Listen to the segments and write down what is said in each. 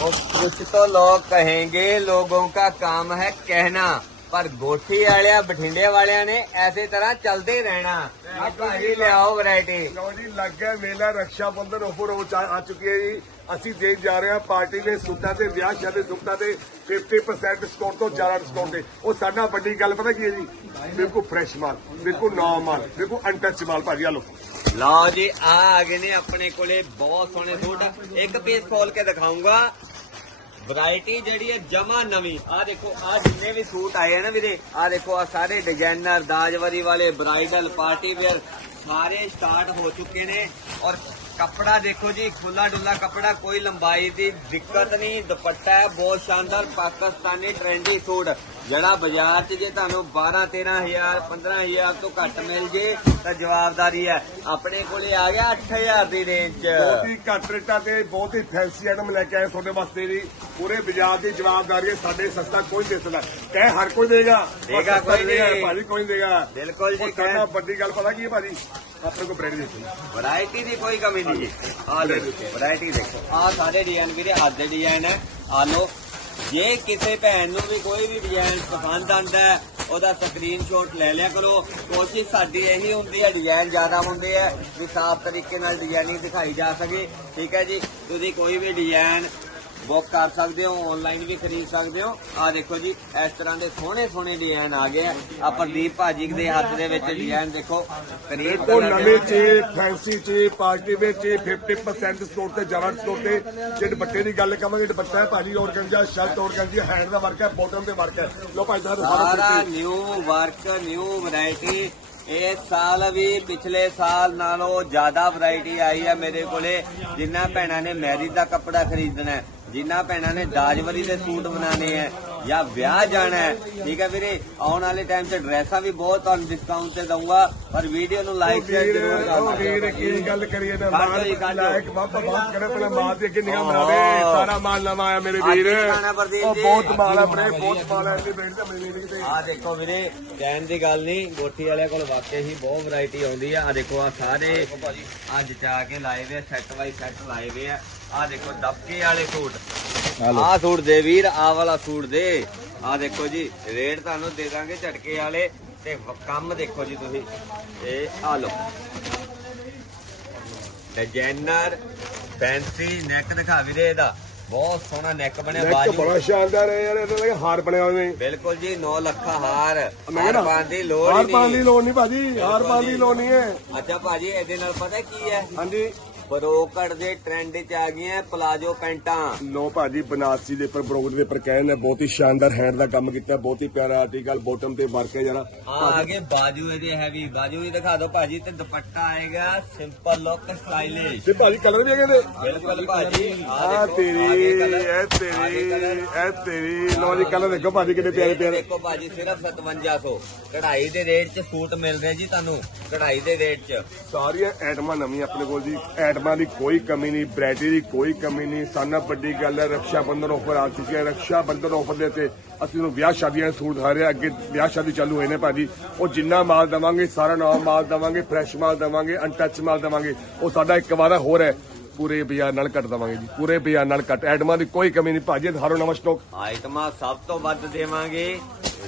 वो कुछ तो लोग कहेंगे लोगों का काम है कहना ਪਰ ਗੋਠੀ ਵਾਲਿਆਂ ਬਠਿੰਡੇ ਵਾਲਿਆਂ ਨੇ ਐਸੇ ਤਰ੍ਹਾਂ ਚੱਲਦੇ ਹੀ ਰਹਿਣਾ ਆ ਭਾਜੀ ਲਿਆਓ ਵੈਰਾਈਟੀ ਲਓ ਜੀ ਲੱਗ ਗਿਆ ਮੇਲਾ ਰਕਸ਼ਾ ਬੰਧਨ ਆਫਰ ਹੋ ਚਾ- ਆ ਚੁੱਕੀ ਹੈ ਜੀ ਅਸੀਂ ਦੇਣ ਜਾ ਰਹੇ ਹਾਂ ਪਾਰਟੀ ਦੇ ਸੂਟਾਂ ਤੇ ਵਿਆਹ ਸ਼ਾਦੀ ਸੂਟਾਂ ਤੇ 50% ਡਿਸਕਾਊਂਟ ਤੋਂ ਜ਼ਿਆਦਾ ਡਿਸਕਾਊਂਟ ਤੇ ਉਹ ਸਾਡਾ ਵੱਡੀ ਗੱਲ ਪਤਾ ਕੀ ਹੈ ਜੀ ਬਿਲਕੁਲ ਫਰੈਸ਼ ਮਾਲ ਬਿਲਕੁਲ ਨਵਾਂ ਮਾਲ ਬਿਲਕੁਲ ਅਨਟੱਚ ਮਾਲ ਭਾਜੀ ਆ ਲਓ ਲਓ ਜੀ ਆ ਆ ਗਏ ਨੇ ਆਪਣੇ ਕੋਲੇ ਬਹੁਤ ਸੋਹਣੇ ਸੂਟ ਇੱਕ ਪੀਸ ਖੋਲ ਕੇ ਦਿਖਾਉਂਗਾ ਵੈਰਾਈਟੀ ਜਿਹੜੀ ਹੈ ਜਮਾ ਨਵੀਂ। ਆ ਦੇਖੋ ਆ ਜਿੰਨੇ ਵੀ ਸੂਟ ਆਏ ਆ ਨਾ ਵੀਰੇ ਆ ਦੇਖੋ ਆ ਸਾਰੇ ਡਿਜ਼ਾਈਨਰ ਦਾਜਵਰੀ ਵਾਲੇ ਬ੍ਰਾਈਡਲ ਪਾਰਟੀ ਵੇਅਰ ਸਾਰੇ ਸਟਾਰਟ ਹੋ ਚੁੱਕੇ ਨੇ। ਔਰ ਕੱਪੜਾ ਦੇਖੋ ਜੀ ਖੁੱਲਾ ਡੁੱਲਾ ਕੱਪੜਾ, ਕੋਈ ਲੰਬਾਈ ਦੀ ਦਿੱਕਤ ਨਹੀਂ, ਦੁਪੱਟਾ ਹੈ, ਬਹੁਤ ਸ਼ਾਨਦਾਰ ਪਾਕਿਸਤਾਨੀ ਟ੍ਰੈਂਡੀ ਸੂਟ। ਜਿਹੜਾ ਬਾਜ਼ਾਰ 'ਚ ਜੇ ਤੁਹਾਨੂੰ 12 13000 15000 ਤੋਂ ਘੱਟ ਮਿਲ ਜੇ ਤਾਂ ਜਵਾਬਦਾਰੀ ਹੈ। ਆਪਣੇ ਕੋਲੇ ਆ ਗਿਆ 8000 ਦੀ ਰੇਂਜ 'ਚ। ਬਹੁਤ ਹੀ ਘੱਟ ਰੇਟਾਂ ਤੇ ਬਹੁਤ ਹੀ ਫੈਂਸੀ ਆਈਟਮ ਲੈ ਕੇ ਆਏ ਤੁਹਾਡੇ ਵਾਸਤੇ ਜੀ। ਪੂਰੇ ਬਾਜ਼ਾਰ ਦੀ ਜਵਾਬਦਾਰੀ ਹੈ ਸਾਡੇ ਸਸਤਾ ਕੋਈ ਨਹੀਂ ਦੇ ਸਕਦਾ। ਕਹੇ ਹਰ ਕੋਈ ਦੇਗਾ ਦੇਗਾ ਕੋਈ ਨਹੀਂ। ਭਾਜੀ ਕੋਈ ਨਹੀਂ ਦੇਗਾ। ਬਿਲਕੁਲ ਜੀ, ਉਹ ਵੱਡੀ ਗੱਲ ਪਤਾ ਕੀ ਹੈ ਭਾਜੀ? ਆਪਣੇ ਕੋਲ ਬ੍ਰੈਡ ਦੇਖੋ ਵੈਰਾਈਟੀ ਦੀ ਕੋਈ ਕਮੀ ਨਹੀਂ ਜੀ। ਆ ਲੋ ਵੈਰਾਈਟੀ ਦੇਖੋ। ਆ ਸਾਰੇ ਡਿਜ਼ਾਈਨ ਵੀਰੇ ਅੱਜ ਦੇ ਡਿਜ਼ਾਈਨ ਹੈ। ਆ ਜੇ ਕਿਸੇ ਭੈਣ ਨੂੰ ਵੀ ਕੋਈ ਵੀ ਡਿਜ਼ਾਈਨ ਪਸੰਦ ਆਂਦਾ ਹੈ, ਉਹਦਾ ਸਕਰੀਨਸ਼ਾਟ ਲੈ ਲਿਆ ਕਰੋ। ਕੋਸ਼ਿਸ਼ ਸਾਡੀ ਇਹੀ ਹੁੰਦੀ ਹੈ ਡਿਜ਼ਾਈਨ ਜ਼ਿਆਦਾ ਹੁੰਦੇ ਆ ਵੀ ਸਾਫ਼ ਤਰੀਕੇ ਨਾਲ ਡਿਜ਼ਾਈਨਿੰਗ ਦਿਖਾਈ ਜਾ ਸਕੇ। ਠੀਕ ਹੈ ਜੀ? ਤੁਸੀਂ ਕੋਈ ਵੀ ਡਿਜ਼ਾਈਨ ਬੁੱਕ ਕਰ ਸਕਦੇ ਹੋ ਆਨਲਾਈਨ ਵੀ ਖਰੀਦ ਸਕਦੇ ਹੋ। ਆ ਦੇਖੋ ਜੀ ਇਸ ਤਰ੍ਹਾਂ ਦੇ ਸੋਹਣੇ ਸੋਹਣੇ ਡਿਜ਼ਾਈਨ ਆ ਗਏ ਆ। ਪ੍ਰਦੀਪ ਭਾਜੀ ਦੇ ਹੱਥ ਦੇ ਵਿੱਚ ਡਿਜ਼ਾਈਨ ਦੇਖੋ ਕਰੀਬ ਦੇ ਨਵੇਂ ਚ ਫੈਂਸੀ ਚ ਪਾਰਟੀ ਵਿੱਚ 50% ਡਿਸਕਾਊਂਟ ਤੇ ਜ਼ਿਆਦਾ ਡਿਸਕਾਊਂਟ ਤੇ ਜੇ ਦੁਪੱਟੇ ਦੀ ਗੱਲ ਕਰਾਂਗੇ ਦੁਪੱਟਾ ਹੈ ਭਾਜੀ ਔਰਗੰਜਾ ਸ਼ਰਟ ਔਰਗੰਜਾ ਹੈਂਡ ਦਾ ਵਰਕ ਹੈ ਬਾਟਮ ਤੇ ਵਰਕ ਹੈ। ਲੋ ਭਾਈ ਸਾਹਿਬ ਸਾਰਾ ਨਿਊ ਵਰਕ ਨਿਊ ਵੈਰਾਈਟੀ ਇਸ ਸਾਲ ਵੀ ਪਿਛਲੇ ਸਾਲ ਨਾਲੋਂ ਜ਼ਿਆਦਾ ਵੈਰਾਈਟੀ ਆਈ ਹੈ ਮੇਰੇ ਕੋਲੇ। ਜਿਨ੍ਹਾਂ ਭੈਣਾਂ ਨੇ ਮੈਰਿਜ ਦਾ ਕੱਪੜਾ ਖਰੀਦਣਾ ਹੈ। ਜਿਨ੍ਹਾਂ ਭੈਣਾਂ ਨੇ ਦਾਜਵਰੀ ਦੇ ਸੂਟ ਬਣਾਉਣੇ ਹੈ ਜਾਂ ਵਿਆਹ ਜਾਣਾ ਹੈ ਠੀਕ ਹੈ ਵੀਰੇ ਆਉਣ ਵਾਲੇ ਟਾਈਮ 'ਚ ਡਰੈਸਾਂ ਵੀ ਬਹੁਤ ਤੁਹਾਨੂੰ ਡਿਸਕਾਊਂਟ ਤੇ ਦਊਂਗਾ ਪਰ ਵੀਡੀਓ ਨੂੰ ਲਾਈਕ ਸ਼ੇਅਰ ਜ਼ਰੂਰ ਉਹ ਵੀਰ ਕਰਨਾ ਕੀ ਗੱਲ ਕਰੀਏ ਨਾ ਮਾਲ ਜੀ। ਲਾਇਕ ਬਾਬਾ ਬਾਤ ਕਰੇ ਪਹਿਲਾਂ ਮਾਲ ਦੇ ਅੱਗੇ ਨਿਗਾਹ। ਮਾਰੇ ਸਾਰਾ ਮਾਲ ਨਵਾਂ ਆਇਆ ਮੇਰੇ ਵੀਰ ਉਹ ਜੀ। ਬਹੁਤ ਮਾਲ ਆਪਣੇ ਬਹੁਤ ਮਾਲ ਹੈ ਇਹਦੀ ਬੇਟ ਤੇ ਮੇਰੀ ਵੀਰ ਤੇ ਆ ਦੇਖੋ ਵੀਰੇ ਕਹਿਣ ਦੀ ਗੱਲ ਨਹੀਂ ਗੋਠੀ ਵਾਲਿਆਂ ਕੋਲ ਵਾਕਈ ਹੀ ਬਹੁਤ ਵੈਰਾਈਟੀ ਆਉਂਦੀ ਆ ਆ ਦੇਖੋ ਆ ਸਾਰੇ ਅੱਜ ਚਾ ਕੇ ਲਾਏ ਵੇ ਸੈੱਟ ਬਾਈ ਸੈੱਟ ਲਾਏ ਵੇ ਆ ਆ ਦੇਖੋ ਦਬਕੇ ਵਾਲੇ ਸੂਟ। ਆ ਸੂਟ ਦੇ ਵੀਰ ਆ ਵਾਲਾ ਸੂਟ ਦੇ। ਆ ਦੇਖੋ ਜੀ ਰੇਟ ਤੁਹਾਨੂੰ ਦੇ ਦਾਂਗੇ ਝਟਕੇ ਵਾਲੇ। ਤੇ ਕੰਮ ਦੇਖੋ ਜੀ ਤੁਸੀਂ। ਇਹ ਆ ਲਓ। ਡਿਜ਼ਾਈਨਰ ਫੈਂਸੀ ਨੈਕ ਦਿਖਾ ਵੀਰੇ ਇਹਦਾ। ਬਹੁਤ ਸੋਹਣਾ ਨੈਕ ਬਣਿਆ ਨੈਕ ਬਾਜੂ। ਬੜਾ ਸ਼ਾਨਦਾਰ ਹੈ ਯਾਰ ਇਹਦਾ ਤਾਂ ਹਾਰ ਬਣਿਆ ਹੋਇਆ ਨੇ ਬਿਲਕੁਲ ਜੀ 9 ਲੱਖਾ ਹਾਰ। ਹਾਰ ਪਾਉਣ ਦੀ ਲੋੜ ਹਾਰ ਹੀ ਪਾਉਣ ਦੀ ਨਹੀਂ ਲੋੜ ਨਹੀਂ ਭਾਜੀ ਹਾਰ ਪਾਉਣ ਦੀ ਲੋੜ ਨਹੀਂ ਹੈ। ਅੱਛਾ ਭਾਜੀ ਇਹਦੇ ਨਾਲ ਪਤਾ ਕੀ ਹੈ? ਹਾਂਜੀ। ਬਰੋਕੜ ਦੇ ਟ੍ਰੈਂਡ 'ਚ ਆ ਗਈਆਂ ਪਲਾਜੋ ਪੈਂਟਾਂ। ਲੋ ਭਾਜੀ ਬਨਾਰਸੀ ਦੇ ਉੱਪਰ ਬਰੋਕਰ ਦੇ ਉੱਪਰ ਕਹਿਣ ਨੇ ਬਹੁਤ ਹੀ ਸ਼ਾਨਦਾਰ ਹੈਂਡ ਦਾ ਕੰਮ ਕੀਤਾ ਬਹੁਤ ਹੀ ਪਿਆਰਾ ਆਰਟੀਕਲ ਬਾਟਮ ਤੇ ਵਰਕ ਹੈ ਜਰਾ। ਆ ਆਗੇ ਬਾਜੂ ਇਹਦੇ ਹੈਵੀ ਬਾਜੂ ਵੀ ਦਿਖਾ ਦਿਓ ਭਾਜੀ ਤੇ ਦੁਪੱਟਾ ਆਏਗਾ ਸਿੰਪਲ ਲੁੱਕ ਸਟਾਈਲਿਸ਼ ਤੇ ਭਾਜੀ ਕਲਰ ਵੀ ਹੈਗੇ ਨੇ ਬਿਲਕੁਲ ਭਾਜੀ ਆ ਤੇਰੀ colour, ਤੇਰੀ। ਇਹ ਤੇਰੀ। ਲੋ ਜੀ ਕਲਰ ਦੇਖੋ ਭਾਜੀ ਕਿੰਨੇ ਪਿਆਰੇ ਪਿਆਰੇ। ਦੇਖੋ ਭਾਜੀ ਸਿਰਫ 5700 ਕਢਾਈ ਦੇ ਰੇਟ 'ਚ ਸੂਟ ਮਿਲ ਰਿਹਾ ਜੀ ਤੁਹਾਨੂੰ ਕਢਾਈ ਦੇ ਰੇਟ 'ਚ। ਸਾਰੀਆਂ ਐਟਮਾਂ ਨਵੀਆਂ ਆਪਣੇ ਕੋਲ ਜੀ ਐਟਮਾਂ ਦੀ ਕੋਈ ਕਮੀ ਨਹੀਂ ਵੈਰਾਈਟੀ ਦੀ ਕੋਈ ਕਮੀ ਨਹੀਂ, ਸਾਨਾ ਵੱਡੀ ਗੱਲ ਹੈ ਰਕਸ਼ਾ ਬੰਧਨ ਆਫਰ ਆ ਚੁੱਕੀ ਹੈ। ਰਕਸ਼ਾ ਬੰਧਨ ਆਫਰ ਦੇ ਤੇ ਅਸੀਂ ਨੂੰ ਵਿਆਹ ਸ਼ਾਦੀਆਂ ਦੇ ਸੂਟ ਦਿਖਾ ਅੱਗੇ ਵਿਆਹ ਸ਼ਾਦੀ ਚਾਲੂ ਹੋਏ ਨੇ ਭਾਜੀ। ਉਹ ਜਿੰਨਾ ਮਾਲ ਦਵਾਂਗੇ, ਸਾਰਾ ਨਵਾਂ ਮਾਲ ਦਵਾਂਗੇ ਫਰੈਸ਼ ਮਾਲ ਦਵਾਂਗੇ ਅਨਟੱਚ ਮਾਲ ਦਵਾਂਗੇ। ਉਹ ਸਾਡਾ ਇੱਕ ਵਾਦਾ ਹੋਰ ਹੈ, ਪੂਰੇ ਬਾਜ਼ਾਰ ਨਾਲ ਕੱਟ ਦਵਾਂਗੇ ਜੀ, ਪੂਰੇ ਬਾਜ਼ਾਰ ਨਾਲ ਕੱਟ ਐਟਮਾਂ ਦੀ ਕੋਈ ਕਮੀ ਨਹੀਂ, ਭਾਜੀ ਹਾਰੋ ਨਵਾਂ ਸਟਾਕ ਆਈਟਮਾਂ ਸਭ ਤੋਂ ਵੱਧ ਦੇਵਾਂਗੇ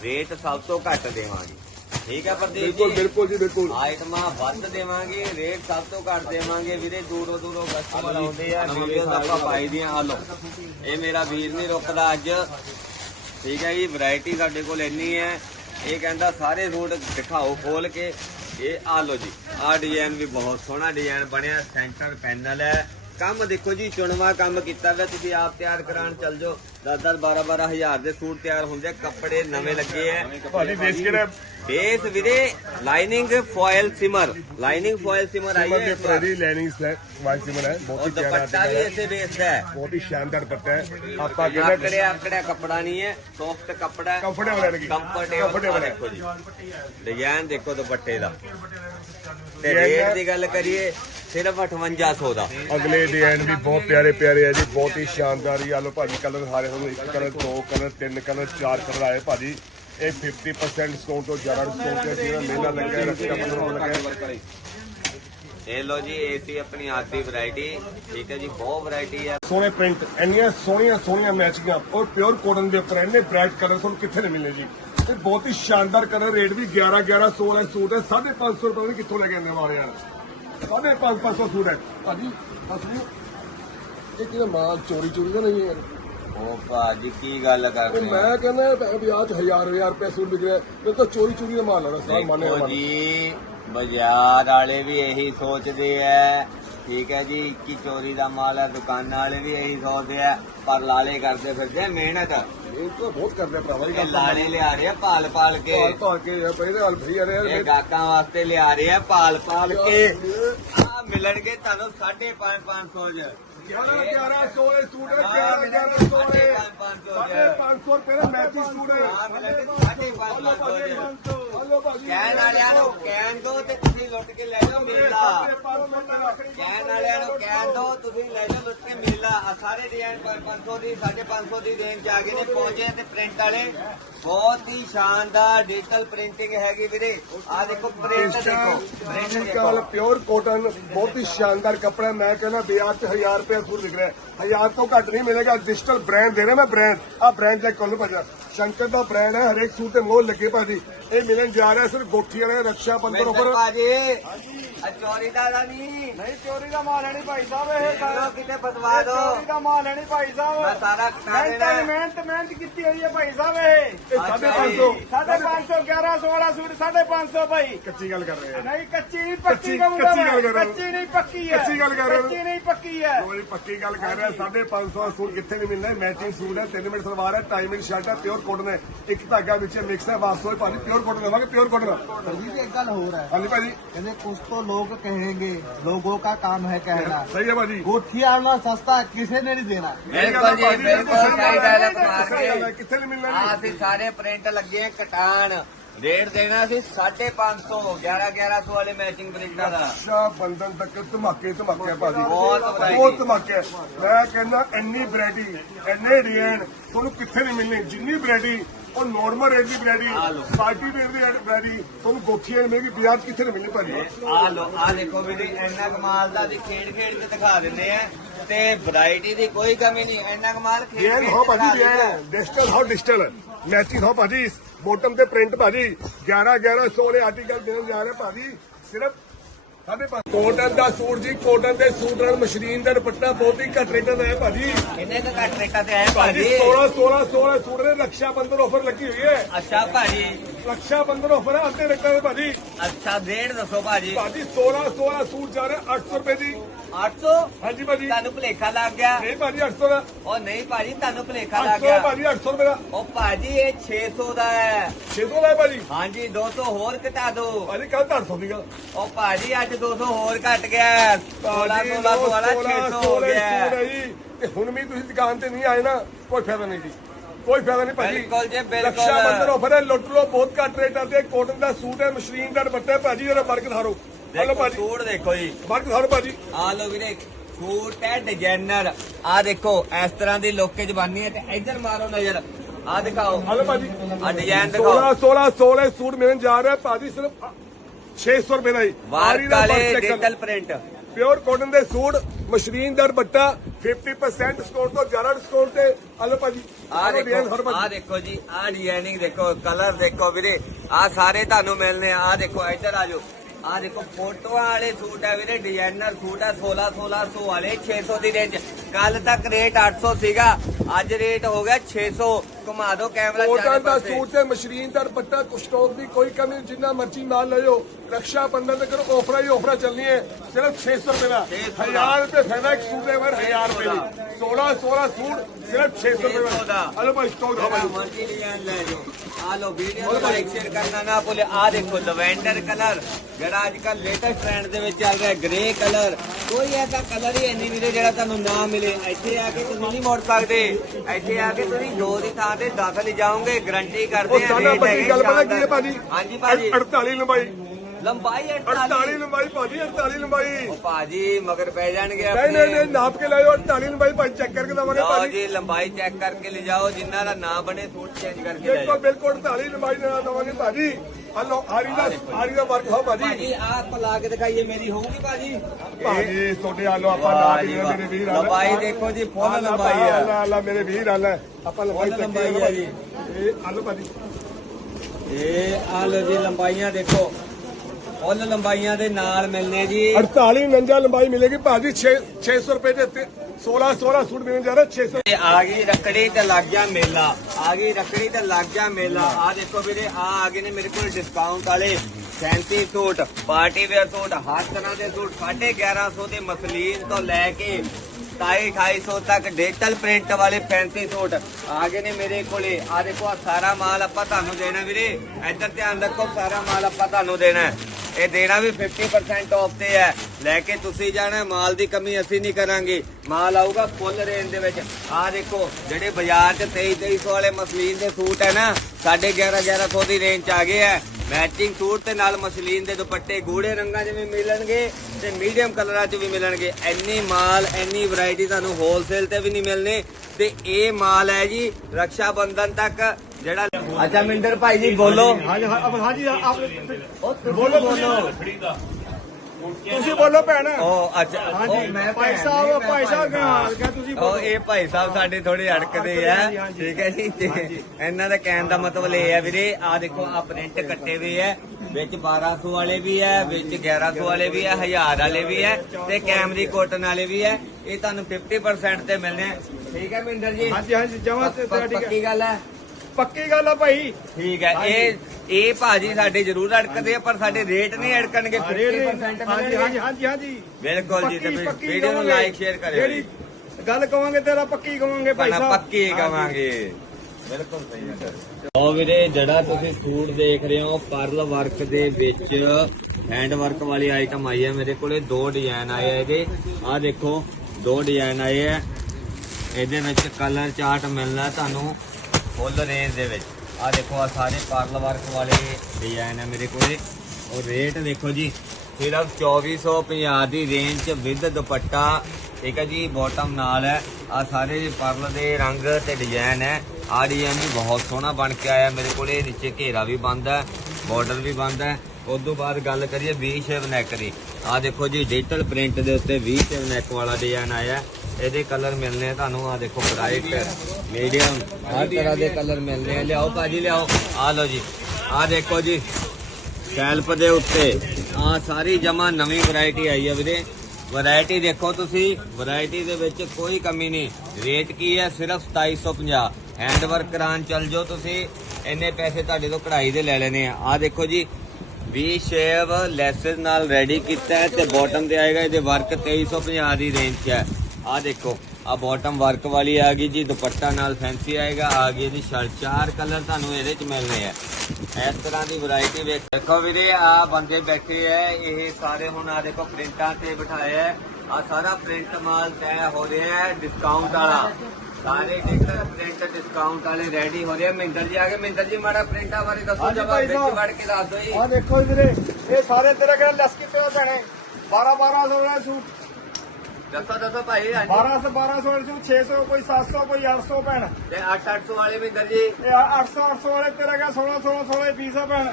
ਰੇਟ ਸਭ ਤੋਂ ਘੱਟ ਦੇਵਾਂਗੇ। ਠੀਕ ਹੈ ਪ੍ਰਦੀਪ ਬਿਲਕੁਲ ਜੀ? ਬਿਲਕੁਲ ਜੀ ਬਿਲਕੁਲ। ਆਈਟਮਾਂ ਵੱਧ ਦੇਵਾਂਗੇ ਰੇਟ ਸਭ ਤੋਂ ਘੱਟ ਦੇਵਾਂਗੇ ਵੀਰੇ ਦੂਰੋਂ ਦੂਰੋਂ ਕਸਟਮਰ ਆਉਂਦੇ ਆ ਵੀਡੀਓ ਦਾ ਆਪਾਂ ਪਾਈ ਦੀਆਂ ਆ ਲਓ। ਇਹ ਮੇਰਾ ਵੀਰ ਨਹੀਂ ਰੁਕਦਾ ਅੱਜ। ਠੀਕ ਹੈ ਜੀ ਵੈਰਾਈਟੀ ਸਾਡੇ ਕੋਲ ਇੰਨੀ ਹੈ। ਇਹ ਕਹਿੰਦਾ ਸਾਰੇ ਰੂਟ ਦਿਖਾਓ ਖੋਲ ਕੇ। ਇਹ ਆ ਲਓ ਜੀ ਆ ਡਿਜ਼ਾਈਨ ਵੀ ਬਹੁਤ ਸੋਹਣਾ ਡਿਜ਼ਾਈਨ ਬਣਿਆ ਸੈਂਟਰ ਪੈਨਲ ਹੈ। ਕੰਮ ਦੇਖੋ ਜੀ ਚੁਣਵਾ ਕੰਮ ਕੀਤਾ ਹੋਇਆ ਤੁਸੀਂ ਆਪ ਤਿਆਰ ਕਰਾਉਣ ਚੱਲ ਜਾਓ। 10 10 12 12 ਹਜ਼ਾਰ ਦੇ ਸੂਟ ਤਿਆਰ ਹੁੰਦੇ ਆ ਕੱਪੜੇ ਨਵੇਂ ਲੱਗੇ ਆ। ਭਾਜੀ ਦੇਸ਼ ਕਿਹੜਾ ਬੇਸ ਵੀਰੇ lining foil shimmer lining foil shimmer ਆਈ ਸਿਮਰ ਹੈ ਦੇ ਇਸ ਵਾਰ। ਪ੍ਰੈਰੀ ਲੈਨਿੰਗ ਸੈਟ ਵਾਈਟ ਸਿਮਰ ਹੈ ਬਹੁਤ ਔਰ ਹੀ ਪਿਆਰਾ ਦੁਪੱਟਾ ਵੀ ਇਸੇ ਬੇਸ ਦਾ ਹੈ। ਬਹੁਤ ਹੀ ਸ਼ਾਨਦਾਰ ਦੁਪੱਟਾ ਹੈ। ਆਪਾਂ ਕਹਿੰਦੇ ਆਕੜੇ ਆਕੜਾ ਕੱਪੜਾ ਨਹੀਂ ਹੈ ਸੌਫਟ ਕੱਪੜਾ ਹੈ। ਕੰਫਰਟੇਬਲ ਹੈ ਲਗੀ ਕੰਫਰਟੇਬਲ ਦੇਖੋ ਜੀ। ਡਿਜ਼ਾਈਨ ਦੇਖੋ ਦੁਪੱਟੇ ਦਾ। ਤੇ ਰੇਟ ਦੀ ਗੱਲ ਕਰੀਏ ਸਿਰਫ 5800 ਦਾ। ਅਗਲੇ ਡਿਜ਼ਾਈਨ ਵੀ ਬਹੁਤ ਪਿਆਰੇ ਪਿਆਰੇ ਹੈ ਜੀ ਬਹੁਤ ਹੀ ਸ਼ਾਨਦਾਰ ਹੀ ਆਲੋ ਭਾਜੀ ਕਲਰ ਹਾਰੇ ਤੁਹਾਨੂੰ। ਇੱਕ ਕਲਰ ਦੋ ਕਲਰ ਤਿੰਨ ਕਲਰ ਚਾਰ ਕਲਰ ਆਏ ਭਾਜੀ। ਇਹ 50% ਡਿਸਕਾਊਂਟ ਤੋਂ ਜ਼ਿਆਦਾ ਡਿਸਕਾਊਂਟ ਹੈ। ਜਿਹੜਾ ਮੇਲਾ ਲੱਗਿਆ ਹੈ, ਰਕਸ਼ਾ ਬੰਧਨ ਲੱਗਾ ਹੈ। ਇਹ ਲੋ ਜੀ ਏਸੀ ਆਪਣੀ ਆਦੀ ਵੈਰਾਈਟੀ ਠੀਕ ਹੈ ਜੀ ਬਹੁਤ ਵੈਰਾਈਟੀ ਹੈ ਸੋਹਣੇ ਪ੍ਰਿੰਟ ਇੰਨੀਆਂ ਸੋਹਣੀਆਂ ਸੋਹਣੀਆਂ ਮੈਚਿੰਗਾਂ ਔਰ ਪਿਓਰ ਕੋਟਨ ਦੇ ਉੱਪਰ ਇੰਨੇ ਬ੍ਰਾਈਟ ਕਲਰ ਤੁਹਾਨੂੰ ਕਿੱਥੇ ਨਹੀਂ ਮਿਲਣੇ ਜੀ। ਇਹ ਬਹੁਤ ਹੀ ਸ਼ਾਨਦਾਰ ਕਲਰ ਰੇਟ ਵੀ 11 1100 ਹੈ ਸੂਟ ਹੈ। 550 ਰੁਪਏ ਦੇ ਕਿੱਥੋਂ ਲੈ ਕੇ ਆਉਂਦੇ ਵਾਲੇ ਯਾਰ 550 ਸੂਟ ਹੈ। ਭਾਜੀ ਅਸਲੀ ਇਹ ਕਿਹਦਾ ਮਾਲ ਚੋਰੀ ਚੋਰੀ ਦਾ ਨਹੀਂ ਹੈ? ਉਹ ਭਾਜੀ ਕੀ ਗੱਲ ਉਹ ਕਰਦੇ ਹੋ? ਮੈਂ ਕਹਿੰਦਾ ਵੀ ਆਜ ਹਜ਼ਾਰ ਹਜ਼ਾਰ ਰੁਪਏ ਸੂਟ ਵਿਕ ਰਿਹਾ। ਇਹ ਤਾਂ ਚੋਰੀ ਚੋਰੀ ਦਾ ਮਾਲ ਹੈ ਸਾਰਾ ਮਾਨੇ ਦੇਖੋ ਜੀ ਬਾਜ਼ਾਰ ਵਾਲੇ ਵੀ ਇਹੀ ਸੋਚਦੇ ਐ ਠੀਕ ਹੈ ਜੀ ਕਿ ਚੋਰੀ ਦਾ ਮਾਲ ਹੈ ਦੁਕਾਨਾਂ ਵਾਲੇ ਵੀ ਇਹੀ ਸੋਚਦੇ ਐ ਪਰ ਲਾਲੇ ਕਰਦੇ ਫਿਰਦੇ ਆ ਮਿਹਨਤ। ਇਹ ਤਾਂ ਬਹੁਤ ਕਰਦੇ ਆ ਭਰਾਵਾ ਇਹ ਲਾਲੇ ਲਿਆ ਰਹੇ ਆ ਪਾਲ ਪਾਲ ਕੇ। ਭਾਲ ਭਾਲ ਕੇ ਯਾਰ ਪਹਿਲੇ ਹਾਲ ਭਈ ਯਾਰ ਇਹ ਯਾਰ ਗਾਕਾਂ ਵਾਸਤੇ ਲਿਆ ਰਹੇ ਆ ਪਾਲ ਪਾਲ ਕੇ। ਆ ਮਿਲਣਗੇ ਤੁਹਾਨੂੰ 5.5 ਚ। 11 11 16 ਸੂਟ ਹੈ ਹਾਂ, 11 11 16 500 500 ਰੁਪਏ ਦਾ ਮੈਚਿੰਗ ਸੂਟ ਹੈ ਹਾਂ ਮਿਲਣਗੇ 5.5 ਚ ਹਲੋ ਭਾਜੀ ਕਹਿਣ ਵਾਲਿਆਂ ਨੂੰ ਕਹਿਣ ਦੋ ਤੇ ਤੁਸੀਂ ਲੁੱਟ ਕੇ ਲੈ ਜਾਓ ਮੇਲਾ। ਕਹਿਣ ਵਾਲਿਆਂ ਨੂੰ ਕਹਿ ਦੋ ਤੁਸੀਂ ਲੈ ਜਾਓ ਲੁੱਟ ਕੇ ਮੇਲਾ। ਆ ਸਾਰੇ ਡਿਜ਼ਾਈਨ 500 ਦੀ 550 ਦੀ ਰੇਂਜ ਚ ਆ ਗਏ ਨੇ ਪਹੁੰਚੇ ਤੇ ਪ੍ਰਿੰਟ ਵਾਲੇ। ਬਹੁਤ ਹੀ ਸ਼ਾਨਦਾਰ ਡਿਜੀਟਲ ਪ੍ਰਿੰਟਿੰਗ ਹੈਗੀ ਵੀਰੇ। ਆ ਦੇਖੋ ਪ੍ਰਿੰਟ ਦੇਖੋ। ਪ੍ਰਿੰਟ ਕੱਲ ਦੇਖੋ। ਪਿਓਰ ਕੋਟਨ ਬਹੁਤ ਹੀ ਸ਼ਾਨਦਾਰ ਕੱਪੜਾ। ਮੈਂ ਕਹਿੰਦਾ ਬਾਜ਼ਾਰ 'ਚ 1000 ਰੁਪਏ ਵਿਕ ਰਿਹਾ। 1000 ਤੋਂ ਘੱਟ ਨਹੀਂ ਮਿਲੇਗਾ। ਡਿਜੀਟਲ ਬ੍ਰਾਂਡ ਦੇ ਰਿਹਾ ਮੈਂ ਬ੍ਰਾਂਡ ਆ ਬ੍ਰਾਂਡ ਚੈੱਕ ਕਰ ਲਓ ਭਾਜੀ। ਸ਼ੰਕਰ ਦਾ ਬ੍ਰਾਂਡ ਹੈ ਹਰੇਕ ਸੂਟ ਤੇ ਮੋਹਰ ਲੱਗੇ ਭਾਜੀ। ਇਹ ਮਿਲਣ ਜਾ ਰਿਹਾ ਸਿਰਫ ਗੋਠੀ ਵਾਲੇ ਰਕਸ਼ਾ ਬੰਧਨ ਉੱਪਰ। ਭਾਜੀ। ਆ ਚੋਰੀ ਦਾ ਤਾਂ ਨਹੀਂ। ਨਹੀਂ ਚੋਰੀ ਦਾ ਮਾਲ ਹੈ ਨਹੀਂ ਭਾਈ ਸਾਹਿਬ ਇਹ ਲਓ ਕਿਤੇ ਬਦਵਾ ਦੋ। ਚੋਰੀ ਦਾ ਮਾਲ ਹੈ ਨਹੀਂ ਭਾਈ ਮੈਂ ਸਾਹਿਬ ਸਾਰਾ ਕਟਾ ਮਿਹਨਤ ਦੇਣਾ। ਮਿਹਨਤ ਮਿਹਨਤ ਕੀਤੀ ਹੋਈ ਹੈ ਭਾਈ ਸਾਹਿਬ ਇਹ। ਇਹ ਅੱਛਾ 550 ਜੀ। ਸਾਢੇ 500 11 16 ਸੂਟ ਸਾਢੇ 500 ਭਾਈ। ਕੱਚੀ ਗੱਲ ਕਰ ਰਹੇ ਆ। ਨਹੀਂ ਕੱਚੀ ਨਹੀਂ ਕੱਚੀ- ਪੱਕੀ ਕਹੂੰਗਾ ਕੱਚੀ ਮੈਂ। ਗੱਲ ਕਰ ਰਹੇ ਹੋ। ਕੱਚੀ ਨਹੀਂ ਪੱਕੀ ਹੈ। ਕੱਚੀ ਗੱਲ ਕਰ ਰਹੇ। ਕੱਚੀ ਨਹੀਂ ਪੱਕੀ ਹੈ। ਉਹ ਜੀ ਪੱਕੀ ਗੱਲ ਕਰ ਰਿਹਾ 550 ਦਾ ਸੂਟ ਕਿੱਥੇ ਨਹੀਂ ਮਿਲਣਾ ਮੈਚਿੰਗ ਸੂਟ ਹੈ। 3 ਮਿੰਟ ਸਲਵਾਰ ਹੈ। 2 ਮਿੰਟ ਸ਼ਰਟ ਹੈ। ਪਿਓਰ ਕੋਟ ਨੇ ਇੱਕ ਧਾਗਾ ਵਿੱਚ ਮਿਕਸ ਹੈ। ਵਾਪਸ ਹੋਏ ਭਾਜੀ ਪਿਓਰ ਕੋਟ ਦੇਵਾਂਗੇ ਪਿਓਰ ਕੋਟ ਦਾ ਜੀ ਇੱਕ ਗੱਲ ਹੋਰ ਹੈ। ਹਾਂਜੀ ਭਾਜੀ। ਕਹਿੰਦੇ ਕੁਝ ਤੋਂ ਲੋਕ ਕਹੇਗੇ ਲੋਗੋ ਦਾ ਕੰਮ ਹੈ ਕਹਿਣਾ। ਸਹੀ ਹੈ ਭਾਜੀ। ਗੋਠੀਆਂ ਨਾਲ ਸਸਤਾ ਕਿਸੇ ਨੇ ਨਹੀਂ ਦੇਣਾ। ਬਿਲਕੁਲ ਜੀ ਬਿਲਕੁਲ ਸਹੀ ਗੱਲ ਹੈ। ਕਿੱਥੇ ਨਹੀਂ ਮਿਲਣਾ ਜੀ? ਅਸੀਂ ਸਾਰੇ ਪ੍ਰਿੰਟ ਲੱਗੇ ਕਟਾਨ ਰੇਟ ਦੇਣਾ ਸੀ 550 11 1100 ਵਾਲੇ ਮੈਚਿੰਗ ਪ੍ਰਿੰਟਾਂ ਦਾ। ਰਕਸ਼ਾ ਬੰਧਨ ਤੱਕ ਧਮਾਕੇ ਧਮਾਕੇ ਆ ਭਾਜੀ ਬਹੁਤ variety। ਬਹੁਤ ਧਮਾਕੇ ਆ। ਮੈਂ ਕਹਿੰਦਾ ਇੰਨੀ ਵੈਰਾਈਟੀ ਇੰਨੇ ਡਿਜ਼ਾਈਨ ਤੁਹਾਨੂੰ ਕਿੱਥੇ ਨਹੀਂ ਮਿਲਣੀ? ਜਿੰਨੀ ਵੈਰਾਈਟੀ ਉਹ ਨਾਰਮਲ ਰੇਂਜ ਦੀ ਵੈਰਾਈਟੀ ਪਾਰਟੀ ਵੇਅਰ ਦੀ ਵੈਰਾਈਟੀ ਤੁਹਾਨੂੰ ਗੋਠੀਆਂ ਮਿਲੇਗੀ 'ਚ ਕਿੱਥੇ ਨਹੀਂ ਮਿਲਣੀ ਭਾਜੀ ਆ ਲੋ ਆ ਦੇਖੋ ਵੀਰੇ ਇੰਨਾ ਕਮਾਲ ਦਾ ਅਸੀਂ ਖੇਡ ਖੇਡ ਕੇ ਦਿਖਾ ਦਿੰਦੇ ਆ। ਤੇ ਵੈਰਾਈਟੀ ਦੀ ਕੋਈ ਕਮੀ ਨਹੀਂ ਇੰਨਾ ਕਮਾਲ ਖੇਡ ਡਿਜ਼ਾਈਨ ਹੋ ਭਾਜੀ। ਡਿਜ਼ਾਈਨ ਡਿਜੀਟਲ ਹੋ ਡਿਜੀਟਲ ਮੈਚਿੰਗ ਹੋ ਭਾਜੀ ਬੋਟਮ ਤੇ ਪ੍ਰਿੰਟ ਭਾਜੀ 11 1100 ਵਾਲੇ ਆਰਟੀਕਲ ਦੇਣ ਜਾ ਰਹੇ ਭਾਜੀ ਸਿਰਫ ਸਾਡੇ ਪਾਸ ਕੋਟਨ ਦਾ ਸੂਟ ਜੀ ਕੋਟਨ ਦੇ ਸੂਟ ਨਾਲ ਮਸ਼ੀਨ ਦਾ ਦੁਪੱਟਾ ਬਹੁਤ ਹੀ ਘੱਟ ਰੇਟਾਂ ਦਾ ਹੈ ਭਾਜੀ। ਕਿੰਨੇ ਕੁ ਘੱਟ ਰੇਟਾਂ ਤੇ ਭਾਜੀ ਭਾਜੀ? 16 16 16 ਸੂਟ ਦੇ ਰਕਸ਼ਾ ਬੰਧਨ ਆਫਰ ਲੱਗੀ ਹੋਈ ਹੈ। ਅੱਛਾ ਭਾਜੀ। ਰਕਸ਼ਾ ਬੰਧਨ ਆਫਰ ਹੈ ਅੱਧੇ ਰੇਟਾਂ ਦੇ ਭਾਜੀ ਅੱਛਾ ਰੇਟ ਦੱਸੋ ਭਾਜੀ ਭਾਜੀ 16 16 ਸੂਟ ਜਾ ਰਹੇ 800 ਰੁਪਏ ਦੀ 800 ਹਾਂਜੀ ਭਾਜੀ ਤੁਹਾਨੂੰ ਭੁਲੇਖਾ ਲੱਗ ਗਿਆ ਨਹੀਂ ਭਾਜੀ 800 ਦਾ ਉਹ ਨਹੀਂ ਭਾਜੀ ਤੁਹਾਨੂੰ ਭੁਲੇਖਾ ਲੱਗ 800 ਗਿਆ ਭਾਜੀ 800 ਰੁਪਏ ਦਾ ਉਹ ਭਾਜੀ ਇਹ 600 ਦਾ ਹੈ 600 ਦਾ ਹੈ ਭਾਜੀ ਹਾਂਜੀ 200 ਹੋਰ ਘਟਾ ਦਿਓ ਭਾਜੀ ਕੱਲ 400 ਦੀਗਾ ਉਹ ਭਾਜੀ ਅੱਜ 200 ਹੋਰ ਘਟ ਗਿਆ 16 ਭਾਜੀ 16 ਤੋਂ ਵਾਲਾ 16 600 ਹੋ ਗਿਆ ਤੇ ਹੁਣ ਵੀ ਤੁਸੀਂ ਦੁਕਾਨ ਤੇ ਨਹੀਂ ਆਏ ਨਾ ਕੋਈ ਫਾਇਦਾ ਨਹੀਂ ਜੀ ਕੋਈ ਫਾਇਦਾ ਨਹੀਂ ਭਾਜੀ। ਬਿਲਕੁਲ ਜੀ, ਬਿਲਕੁਲ। ਰਕਸ਼ਾ ਬੰਧਨ ਆਫਰ ਹੈ ਲੁੱਟ ਲੋ ਬਹੁਤ ਘੱਟ ਰੇਟਾਂ ਤੇ ਕੋਟਨ ਦਾ ਸੂਟ ਹੈ ਮਸ਼ੀਨ ਦਾ ਦੁਪੱਟਾ ਭਾਜੀ ਜਰਾ ਵਰਕ ਧਾਰੋ ਹਲੋ ਭਾਜੀ। ਸੂਟ ਦੇਖੋ ਜੀ। ਵਰਕ ਧਾਰੋ ਭਾਜੀ। ਆ ਲੋ ਵੀਰੇ ਸੂਟ ਹੈ ਡਿਜ਼ਾਈਨਰ ਆ ਦੇਖੋ ਇਸ ਤਰ੍ਹਾਂ ਦੀ ਲੋਕੇ ਜਵਾਨੀ ਹੈ ਤੇ ਇੱਧਰ ਮਾਰੋ ਨਜ਼ਰ। ਆ ਦਿਖਾਓ। ਹਲੋ ਭਾਜੀ। ਆ ਡਿਜ਼ਾਈਨ 16 ਦਿਖਾਓ 16 16 ਸੂਟ ਮਿਲਣ ਜਾ ਰਿਹਾ ਭਾਜੀ ਸਿਰਫ 600 ਰੁਪਏ ਦਾ ਹੀ। ਵਾਰਕ ਵਾਲੇ ਡਿਜੀਟਲ ਪ੍ਰਿੰਟ ਪਿਓਰ ਕਾਟਨ ਦੇ ਸੂਟ ਮਸ਼ੀਨ ਦਾ ਦੁਪੱਟਾ 50% ਡਿਸਕਾਊਂਟ ਤੋਂ ਜ਼ਿਆਦਾ ਡਿਸਕਾਊਂਟ ਤੇ ਹਲੋ ਭਾਜੀ ਆ ਦੇਖੋ। ਆ ਦੇਖੋ ਜੀ ਆ ਡਿਜ਼ਾਈਨਿੰਗ ਦੇਖੋ ਕਲਰ ਦੇਖੋ ਵੀਰੇ ਆ ਸਾਰੇ ਤੁਹਾਨੂੰ ਮਿਲਨੇ ਆ। ਦੇਖੋ ਇੱਧਰ ਆ ਜਾਓ। ਆ ਦੇਖੋ ਫੋਟੋਆਂ ਵਾਲੇ ਸੂਟ ਹੈ ਵੀਰੇ ਡਿਜ਼ਾਈਨਰ ਸੂਟ ਹੈ 16 1600 ਵਾਲੇ 600 ਦੀ ਰੇਂਜ ਕੱਲ ਤੱਕ ਰੇਟ 800 ਸੀਗਾ ਅੱਜ ਰੇਟ ਹੋ ਗਿਆ 600 ਘੁਮਾ ਦਿਓ ਕੈਮਰਾ ਚਾਰੇ ਦਾ ਸੂਟ ਤੇ ਮਸ਼ੀਨ ਦਾ ਦੁਪੱਟਾ ਕੁਛ ਸਟਾਕ ਦੀ ਕੋਈ ਕਮੀ ਨਹੀਂ ਜਿੰਨਾ ਮਰਜ਼ੀ ਮਾਲ ਲੈ ਜਾਓ ਰਕਸ਼ਾ ਬੰਧਨ ਤੇ ਕਰੋ ਆਫਰਾਂ ਹੀ ਆਫਰਾਂ ਚੱਲਣੀ ਹੈ ਸਿਰਫ 600 ਰੁਪਏ ਦਾ। 600 1000 ਰੁਪਏ ਫਾਇਦਾ ਇੱਕ ਸੂਟ ਦੇ ਬਾਰੇ 1000 ਰੁਪਏ ਦੀ। 16 16 ਸੂਟ ਸਿਰਫ 600 ਰੁਪਏ 600 ਦਾ ਦਾ। ਹਲੋ ਭਾਈ ਸਟਾਕ ਜਿਹੜਾ ਭਾਈ। ਮਰਜ਼ੀ ਡਿਜ਼ਾਈਨ ਲੈ ਜਾਓ। ਆ ਲੋ ਵੀਡੀਓ ਨੂੰ ਲਾਈਕ ਸ਼ੇਅਰ ਕਰਨਾ ਨਾ ਭੁੱਲੇ। ਆ ਦੇਖੋ ਲਵੈਂਡਰ ਕਲਰ ਜਿਹੜਾ ਅੱਜ ਕੱਲ ਲੇਟੈਸਟ ਟ੍ਰੈਂਡ ਦੇ ਵਿੱਚ ਚੱਲ ਰਿਹਾ ਗ੍ਰੇ ਕਲਰ ਕੋਈ ਐਸਾ ਕਲਰ ਹੀ ਨਹੀਂ ਵੀਰੇ ਜਿਹੜਾ ਤੁਹਾਨੂੰ ਨਾ ਮਿਲੇ। ਇੱਥੇ ਆ ਕੇ ਤੁਸੀਂ ਨਹੀਂ ਮੋੜ ਸਕਦੇ। ਇੱਥੇ ਆ ਕੇ ਤੁਸੀਂ ਦੋ ਦੀ ਥਾਂ ਤੇ 10 ਲੈ ਜਾਓਗੇ। ਗਾਰੰਟੀ ਕਰਦੇ ਉਹ ਆ ਸਾਡਾ ਰੇਟ ਵੱਡੀ ਹੈਗੇ ਗੱਲ ਪਤਾ ਕੀ ਹੈ ਸ਼ਾਨਦਾਰ। ਭਾਜੀ? ਹਾਂਜੀ ਭਾਜੀ। 48 ਲੰਬਾਈ। ਲੰਬਾਈ 48 48 ਲੰਬਾਈ ਭਾਜੀ 48 ਲੰਬਾਈ। ਉਹ ਭਾਜੀ ਮਗਰ ਪੈ ਜਾਣਗੇ ਨਹੀਂ ਨਹੀਂ ਨਹੀਂ ਨਾਪ ਕੇ ਲਾਇਓ 48 ਲੰਬਾਈ ਭਾਈ ਚੈੱਕ ਕਰਕੇ ਦਵਾਂਗੇ ਭਾਜੀ। ਜੀ ਲੰਬਾਈ ਚੈੱਕ ਕਰਕੇ ਲੈ ਜਾਓ ਜਿਨ੍ਹਾਂ ਦਾ ਨਾ ਬਣੇ ਸੂਟ ਚੇਂਜ ਕਰਕੇ ਲੈ ਬਿਲਕੁਲ ਜਾਓ। ਬਿਲਕੁਲ 48 ਲੰਬਾਈ ਨਾਲ ਦਵਾਂਗੇ ਭਾਜੀ। ਹਲੋ ਆਰੀ ਦਾ ਆਰੀ ਦਾ ਵਰਕ ਹੋ ਭਾਜੀ। ਭਾਜੀ ਆਹ ਆਪਾਂ ਲਾ ਕੇ ਦਿਖਾਈਏ ਮੇਰੀ ਹੋਊਗੀ ਭਾਜੀ? ਭਾਜੀ ਤੁਹਾਡੇ ਆਲੋ ਆਪਾਂ ਲਾ ਕੇ। ਮੇਰੇ ਵੀਰ ਆਲਾ। ਲੰਬਾਈ ਦੇਖੋ ਜੀ, ਫੁੱਲ ਆਲਾ, ਲੰਬਾਈ ਆ। ਆਲਾ ਆਲਾ ਮੇਰੇ ਵੀਰ ਆਲਾ ਆਪਾਂ ਲੰਬਾਈ ਲੰਬਾਈ ਆ ਜੀ। ਇਹ ਆਲੋ ਭਾਜੀ। ਇਹ ਆ ਲਓ ਜੀ ਲੰਬਾਈਆਂ ਦੇਖੋ। ਫੁੱਲ ਲੰਬਾਈਆਂ ਦੇ ਨਾਲ ਮਿਲਨੇ ਜੀ। 48 49 ਲੰਬਾਈ ਮਿਲੇਗੀ। ਭਾਜੀ 6 600 ਰੁਪਏ ਦੇ ਉੱਤੇ 16 16 ਸੂਟ ਮਿਲਣ ਜਾ ਰਹੇ 600 ਇਹ ਆ ਗਈ ਰੱਖੜੀ ਤੇ ਲੱਗ ਗਿਆ ਮੇਲਾ। ਆ ਗਈ ਰੱਖੜੀ ਤੇ ਲੱਗ ਗਿਆ ਮੇਲਾ। ਆ ਦੇਖੋ ਵੀਰੇ ਆ ਆ ਗਏ ਨੇ ਮੇਰੇ ਕੋਲ ਡਿਸਕਾਊਂਟ ਵਾਲੇ। Fancy suit party wear suit ਹਰ ਤਰ੍ਹਾਂ ਦੇ ਸੂਟ 1150 ਦੇ ਮਸਲੀਨ ਤੋਂ ਲੈ ਕੇ 2250 ਤੱਕ ਡਿਜੀਟਲ ਪ੍ਰਿੰਟ ਵਾਲੇ ਫੈਂਸੀ ਸੂਟ ਆ ਗਏ ਨੇ ਮੇਰੇ ਕੋਲੇ। ਆ ਦੇਖੋ ਆ ਸਾਰਾ ਮਾਲ ਆਪਾਂ ਤੁਹਾਨੂੰ ਦੇਣਾ ਵੀਰੇ। ਇੱਧਰ ਧਿਆਨ ਰੱਖੋ, ਸਾਰਾ ਮਾਲ ਆਪਾਂ ਤੁਹਾਨੂੰ ਦੇਣਾ। ਇਹ ਦੇਣਾ ਵੀ 50% ਆਫ ਤੇ ਹੈ। ਲੈ ਕੇ ਤੁਸੀਂ ਜਾਣਾ, ਮਾਲ ਦੀ ਕਮੀ ਅਸੀਂ ਨਹੀਂ ਕਰਾਂਗੇ। ਮਾਲ ਆਊਗਾ ਫੁੱਲ ਰੇਂਜ ਦੇ ਵਿੱਚ। ਆਹ ਦੇਖੋ, ਜਿਹੜੇ ਬਾਜ਼ਾਰ 'ਚ 23 2300 ਵਾਲੇ ਮਸਲੀਨ ਦੇ ਸੂਟ ਹੈ ਨਾ 11.5 1100 ਦੀ ਰੇਂਜ 'ਚ ਆ ਗਏ ਹੈ। ਮੈਚਿੰਗ ਸੂਟ ਤੇ ਨਾਲ ਮਸਲੀਨ ਦੇ ਦੁਪੱਟੇ ਗੂੜੇ ਰੰਗਾਂ 'ਚ ਵੀ ਮਿਲਣਗੇ ਤੇ ਮੀਡੀਅਮ ਕਲਰਾਂ 'ਚ ਵੀ ਮਿਲਣਗੇ। ਇੰਨੀ ਮਾਲ ਇੰਨੀ ਵੈਰਾਈਟੀ ਤੁਹਾਨੂੰ ਹੋਲਸੇਲ ਤੇ ਵੀ ਨਹੀਂ ਮਿਲਨੇ ਤੇ ਇਹ ਮਾਲ ਹੈ ਜੀ ਰਕਸ਼ਾ ਬੰਧਨ ਤੱਕ ਜਿਹੜਾ ਅੱਛਾ ਮਿੰਦਰ ਭਾਈ ਜੀ ਬੋਲੋ। ਹਾਂਜੀ ਹਾਂਜੀ ਆਪ ਬੋਲੋ ਬੋਲੋ ਤੁਸੀਂ ਬੋਲੋ ਭੈਣ। ਉਹ ਅੱਛਾ ਉਹ ਹਾਂਜੀ ਮੈਂ ਭਾਈ ਸਾਹਿਬ ਭਾਈ ਸਾਹਿਬ ਕਹਾਂ ਕਿਹਾ ਤੁਸੀਂ ਉਹ ਇਹ ਭਾਈ ਸਾਹਿਬ ਸਾਡੇ ਥੋੜੇ ਅੜਕਦੇ ਆ। ਠੀਕ ਹੈ ਜੀ? ਤੇ ਇਹਨਾਂ ਦਾ ਕਹਿਣ ਦਾ ਮਤਲਬ ਇਹ ਹੈ ਵੀਰੇ ਆ ਦੇਖੋ ਆ ਪ੍ਰਿੰਟ ਕੱਟੇ ਹੋਏ ਆ। ਵਿੱਚ 1200 ਵਾਲੇ ਵੀ ਹੈ ਵਿੱਚ 1100 ਵਾਲੇ ਵੀ ਹੈ 1000 ਵਾਲੇ ਵੀ ਹੈ ਤੇ ਕੈਮਰੀ ਕੋਟਨ ਵਾਲੇ ਵੀ ਹੈ ਇਹ ਤੁਹਾਨੂੰ 50% ਤੇ ਮਿਲਨੇ ਆ। ਠੀਕ ਹੈ ਮਿੰਦਰ ਜੀ? ਹਾਂਜੀ ਹਾਂਜੀ ਜਮਾ ਤੇ ਪ- ਠੀਕ ਹੈ ਪੱਕੀ ਗੱਲ ਹੈ? ਪੱਕੀ ਗੱਲ ਆ ਭਾਈ। ਠੀਕ ਹੈ ਇਹ ਇਹ ਭਾਜੀ ਸਾਡੇ ਜ਼ਰੂਰ ਅੜਕਦੇ ਆ ਪਰ ਸਾਡੇ ਰੇਟ ਨਹੀਂ ਅੜਕਣਗੇ 50% ਹਾਂਜੀ ਹਾਂਜੀ ਮਿਲਣਗੇ ਹਾਂਜੀ ਹਾਂਜੀ। ਬਿਲਕੁਲ ਜੀ ਤੇ ਵੀਡੀਓ ਨੂੰ। ਲਾਈਕ ਸ਼ੇਅਰ ਕਰਿਓ ਜੀ। ਜਿਹੜੀ ਗੱਲ ਕਵਾਂਗੇ ਤੇਰਾ ਪੱਕੀ ਕਵਾਂਗੇ ਭਾਈ ਸਾਹਿਬ। ਪੱਕੀ ਕਵਾਂਗੇ। ਬਿਲਕੁਲ ਸਹੀ ਹੈ ਉਹ ਵੀਰੇ ਜਿਹੜਾ ਤੁਸੀਂ ਸੂਟ ਦੇਖ ਰਹੇ ਹੋ ਪਰਲ ਵਰਕ ਦੇ ਵਿੱਚ ਹੈਂਡ ਵਰਕ ਵਾਲੀ ਆਈਟਮ ਆਈ ਹੈ। ਮੇਰੇ ਕੋਲੇ ਦੋ ਡਿਜ਼ਾਈਨ ਆਏ ਆ ਇਹਦੇ। ਆਹ ਦੇਖੋ ਦੋ ਡਿਜ਼ਾਈਨ ਆਏ ਆ। ਇਹਦੇ ਵਿੱਚ ਕਲਰ ਚਾਰਟ ਮਿਲਣਾ ਤੁਹਾਨੂੰ। ਫੁੱਲ ਰੇਂਜ ਦੇ ਵਿੱਚ। ਆਹ ਦੇਖੋ ਆ ਸਾਰੇ ਪਾਰਲ ਵਰਕ ਵਾਲੇ ਡਿਜ਼ਾਈਨ ਹੈ ਮੇਰੇ ਕੋਲ। ਔਰ ਰੇਟ ਦੇਖੋ ਜੀ, ਸਿਰਫ 2450 ਦੀ ਰੇਂਜ ਚ ਵਿਦ ਦੁਪੱਟਾ। ਠੀਕ ਹੈ ਜੀ ਬਾਟਮ ਨਾਲ ਹੈ। ਆ ਸਾਰੇ ਪਰਲ ਦੇ ਰੰਗ ਤੇ ਡਿਜ਼ਾਈਨ ਹੈ। ਆ ਡਿਜ਼ਾਈਨ ਵੀ ਬਹੁਤ ਸੋਹਣਾ ਬਣ ਕੇ ਆਇਆ ਮੇਰੇ ਕੋਲੇ। ਨੀਚੇ ਘੇਰਾ ਵੀ ਬੰਦ ਹੈ ਬਾਰਡਰ ਵੀ ਬੰਦ ਹੈ। ਉਸ ਤੋਂ ਬਾਅਦ ਗੱਲ ਕਰੀਏ ਵੀ ਸ਼ੇਪ ਨੈਕ ਦੀ। ਆ ਦੇਖੋ ਜੀ ਡਿਜੀਟਲ ਪ੍ਰਿੰਟ ਦੇ ਉੱਤੇ ਵੀ ਸ਼ੇਪ ਨੈਕ ਵਾਲਾ ਡਿਜ਼ਾਈਨ ਆਇਆ। ਇਹਦੇ ਕਲਰ ਮਿਲਨੇ ਆ ਤੁਹਾਨੂੰ ਆ ਦੇਖੋ ਬ੍ਰਾਈਟ ਮੀਡੀਅਮ ਹਰ ਤਰ੍ਹਾਂ ਦੇ ਕਲਰ ਮਿਲਨੇ ਆ। ਲਿਆਓ ਭਾਜੀ, ਲਿਆਓ। ਆ ਲਓ ਜੀ। ਆ ਦੇਖੋ ਜੀ ਸ਼ੈਲਫ ਦੇ ਉੱਤੇ। ਆ ਸਾਰੀ ਜਮਾ ਨਵੀਂ ਵੈਰਾਈਟੀ ਆਈ ਹੈ ਵੀਰੇ। ਵੈਰਾਈਟੀ ਦੇਖੋ ਤੁਸੀਂ ਵੈਰਾਈਟੀ ਦੇ ਵਿੱਚ ਕੋਈ ਕਮੀ ਨਹੀਂ। ਰੇਟ ਕੀ ਹੈ ਸਿਰਫ 2750 ਹੈਂਡ ਵਰਕ ਕਰਾਉਣ ਚੱਲ ਜਾਓ ਤੁਸੀਂ। ਇੰਨੇ ਪੈਸੇ ਤੁਹਾਡੇ ਤੋਂ ਕਢਾਈ ਦੇ ਲੈ ਲੈਣੇ ਆ। ਆ ਦੇਖੋ ਜੀ, ਵੀ ਸ਼ੇਵ ਲੈਸਸ ਨਾਲ ਰੈਡੀ ਕੀਤਾ ਹੈ ਤੇ ਬਾਟਮ ਤੇ ਆਏਗਾ। ਇਹਦੇ ਵਰਕ 2350 ਦੀ ਰੇਂਜ 'ਚ ਹੈ। ਆ ਦੇਖੋ ਆ ਬਾਟਮ ਵਰਕ ਵਾਲੀ ਆ ਗਈ ਜੀ ਦੁਪੱਟਾ ਨਾਲ ਫੈਂਸੀ ਆਏਗਾ ਆ ਗਈ ਇਹਦੀ ਸ਼ਰਟ ਚਾਰ ਕਲਰ ਤੁਹਾਨੂੰ ਇਹਦੇ 'ਚ ਮਿਲਨੇ ਆ। ਇਸ ਤਰ੍ਹਾਂ ਦੀ ਵੈਰਾਈਟੀ ਵੇਖ ਦੇਖੋ ਵੀਰੇ ਆ ਬੰਦੇ ਬੈਠੇ ਐ ਇਹ ਸਾਰੇ ਹੁਣ ਆ ਦੇਖੋ ਪ੍ਰਿੰਟਾਂ ਤੇ ਬਿਠਾਏ ਐ ਆ ਸਾਰਾ ਪ੍ਰਿੰਟ ਮਾਲ ਤੈ ਹੋ ਰਿਹਾ ਹੈ ਡਿਸਕਾਊਂਟ ਵਾਲਾ। ਸਾਰੇ ਡਿਜੀਟਲ ਪ੍ਰਿੰਟ ਡਿਸਕਾਊਂਟ ਵਾਲੇ ਰੈਡੀ ਹੋ ਰਹੇ ਆ। ਮਹਿੰਦਰ ਜੀ ਆ ਗਏ। ਮਹਿੰਦਰ ਜੀ ਮਾੜਾ ਪ੍ਰਿੰਟਾਂ ਬਾਰੇ ਦੱਸੋ ਜਵਾਬ ਵਿੱਚ। ਵੜ ਕੇ ਦੱਸ ਦਿਓ ਜੀ। ਆ ਦੇਖੋ ਵੀਰੇ ਇਹ ਸਾਰੇ ਤੇਰੇ ਕਿਹੜਾ ਲੈਸ ਕੀਤੇ ਹੋਏ ਭੈਣੇ 12 1200 ਵਾਲੇ ਸੂਟ। ਦੱਸੋ ਦੱਸੋ ਭਾਈ ਹਾਂਜੀ। 1200 1200 ਵਾਲੇ ਸੂਟ 600 ਕੋਈ 700 ਕੋਈ 800 ਭੈਣ। ਤੇ 800 ਵਾਲੇ ਮਹਿੰਦਰ ਜੀ। ਇਹ 800 800 ਵਾਲੇ ਤੇਰੇ ਕਿਹੜਾ 16 16 16 ਪੀਸ ਆ ਭੈਣ।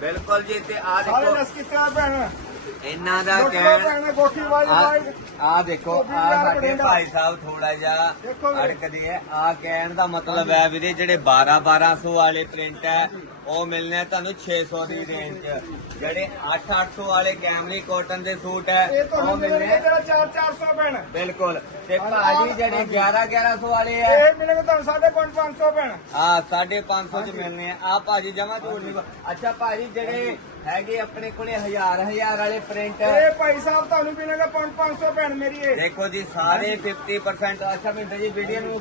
ਬਿਲਕੁਲ ਜੀ ਤੇ ਆ ਸਾਰੇ ਦੇਖੋ। ਲੈਸ ਕੀਤੇ ਹੋਏ ਭੈਣ? ਇਹਨਾਂ ਦਾ ਕਹਿਣ ਭੈਣ ਗੋਠੀ ਵਾਲੀ ਆ ਦੇਖੋ ਆ ਸਾਡੇ ਭਾਈ ਸਾਹਿਬ ਥੋੜਾ ਜਿਹਾ। ਅੜਕਦੇ ਆ। ਆ ਕਹਿਣ ਦਾ ਮਤਲਬ ਹੈ ਵੀਰੇ ਜਿਹੜੇ 12 1200 ਵਾਲੇ ਪ੍ਰਿੰਟ ਹੈ ਉਹ ਮਿਲਨੇ ਆ ਤੁਹਾਨੂੰ 600 ਦੀ ਰੇਂਜ 'ਚ। ਜਿਹੜੇ 8 800 ਵਾਲੇ ਕੈਮਰੀ ਕਾਟਨ ਦੇ ਸੂਟ ਹੈ ਇਹ ਉਹ ਤੁਹਾਨੂੰ ਮਿਲਣਗੇ ਆ- ਤੇਰਾ 4 400 ਭੈਣ। ਬਿਲਕੁਲ। ਤੇ ਭਾਜੀ ਜਿਹੜੇ 11 1100 ਵਾਲੇ ਹੈ ਇਹ ਮਿਲਣਗੇ ਤੁਹਾਨੂੰ 550 500 ਭੈਣ। ਆ 550 ਚ ਮਿਲਨੇ ਆ। ਆ ਭਾਜੀ ਜਮਾ ਝੂਠ ਨਹੀਂ ਬੋ- ਅੱਛਾ ਭਾਜੀ ਜਿਹੜੇ ਹੈਗੇ ਆਪਣੇ ਕੋਲੇ ਹਜ਼ਾਰ ਹਜ਼ਾਰ ਵਾਲੇ ਪ੍ਰਿੰਟ ਇਹ ਭਾਈ ਸਾਹਿਬ ਤੁਹਾਨੂੰ ਮਿਲਣਗੇ 500 ਭੈਣ ਮੇਰੀ ਇਹ ਦੇਖੋ ਜੀ ਸਾਰੇ 50% ਅੱਛਾ ਮਿੰਟ ਜੀ ਵੀਡੀਓ ਨੂੰ